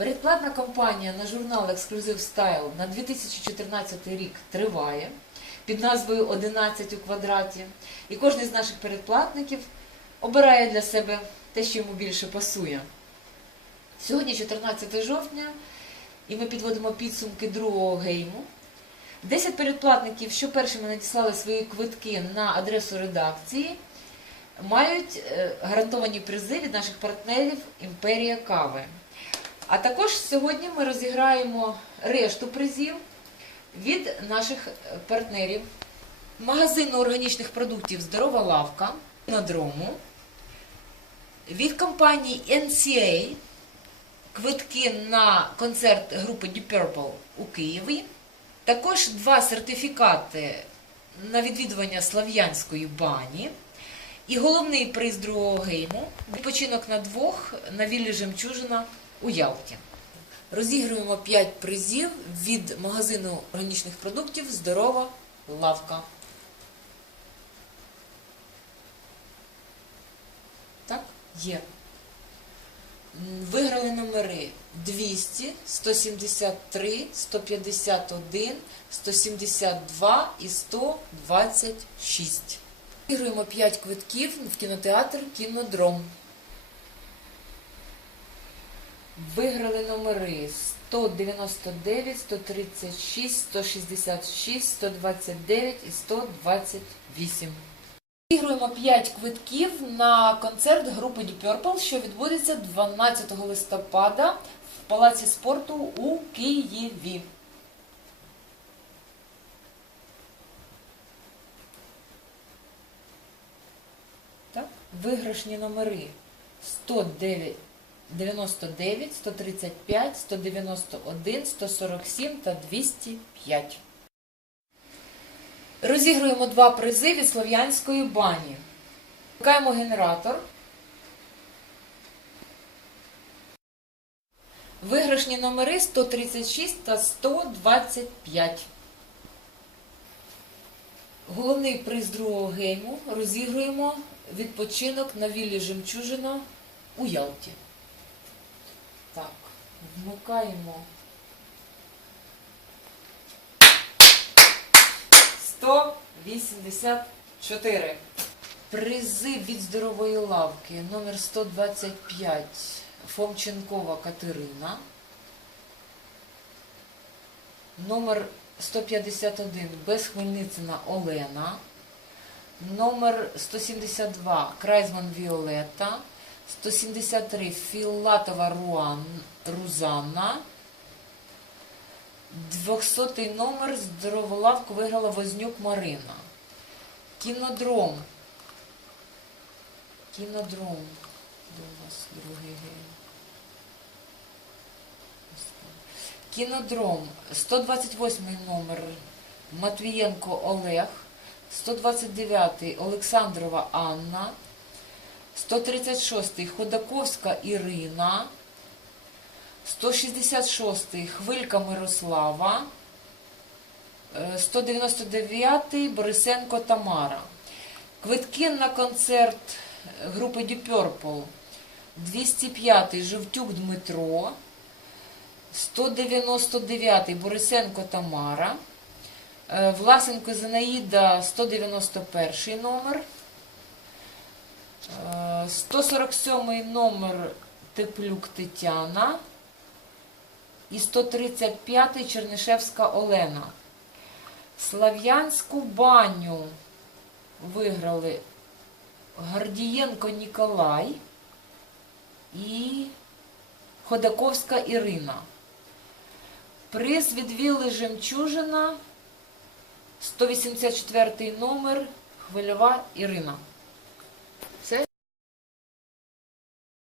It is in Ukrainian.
Передплатна кампанія на журнал Exclusive Style на 2014 рік триває під назвою 11 у квадраті. І кожен з наших передплатників обирає для себе те, що йому більше пасує. Сьогодні 14 жовтня, і ми підводимо підсумки другого гейму. 10 передплатників, що першими надіслали свої квитки на адресу редакції, мають е, гарантовані призи від наших партнерів Імперія Кави. А також сьогодні ми розіграємо решту призів від наших е, партнерів магазину органічних продуктів Здорова лавка на дрому, від компанії NCA квитки на концерт групи Deep Purple у Києві. Також два сертифікати на відвідування Слав'янської бані. І головний приз другого гейму відпочинок на двох на віллі Жемчужина у Ялті. Розігруємо 5 призів від магазину органічних продуктів Здорова лавка. Так, є. Виграли номери 200, 173, 151, 172 і 126. Виграємо 5 квитків в кінотеатр Кінодром. Виграли номери 199, 136, 166, 129 і 128. Виграємо 5 квитків на концерт групи Deep Purple, що відбудеться 12 листопада в Палаці спорту у Києві. Так, виграшні номери 109, 99, 135, 191, 147 та 205. Розігруємо два призи від Слов'янської бані. Вмикаємо генератор. Виграшні номери 136 та 125. Головний приз другого гейму розігруємо відпочинок на віллі Жемчужина у Ялті. Так, вмикаємо. 184. Призи від здорової лавки номер 125 Фомченкова Катерина. Номер 151 Безхмельницина Олена. Номер 172 Крайзман Віолета. 173 Філатова Руан, Рузанна. 200 номер здороволавку виграла Вознюк Марина. Кінодром. Кінодром. Де у вас другий гейм? Кінодром. 128 номер Матвієнко Олег. 129 Олександрова Анна. 136 Ходаковська Ірина. 166 Хвилька Мирослава. Е, 199 Борисенко Тамара. Квитки на концерт групи Deep Purple. 205 Живтюк Дмитро. 199 Борисенко Тамара. Е, Власенко Зинаїда 191 номер. Е, 147 номер Теплюк Тетяна. І 135 Чернишевська Олена. Слав'янську баню виграли Гардієнко Ніколай і Ходаковська Ірина. Приз від Вілли Жемчужина, 184 номер Хвильова Ірина.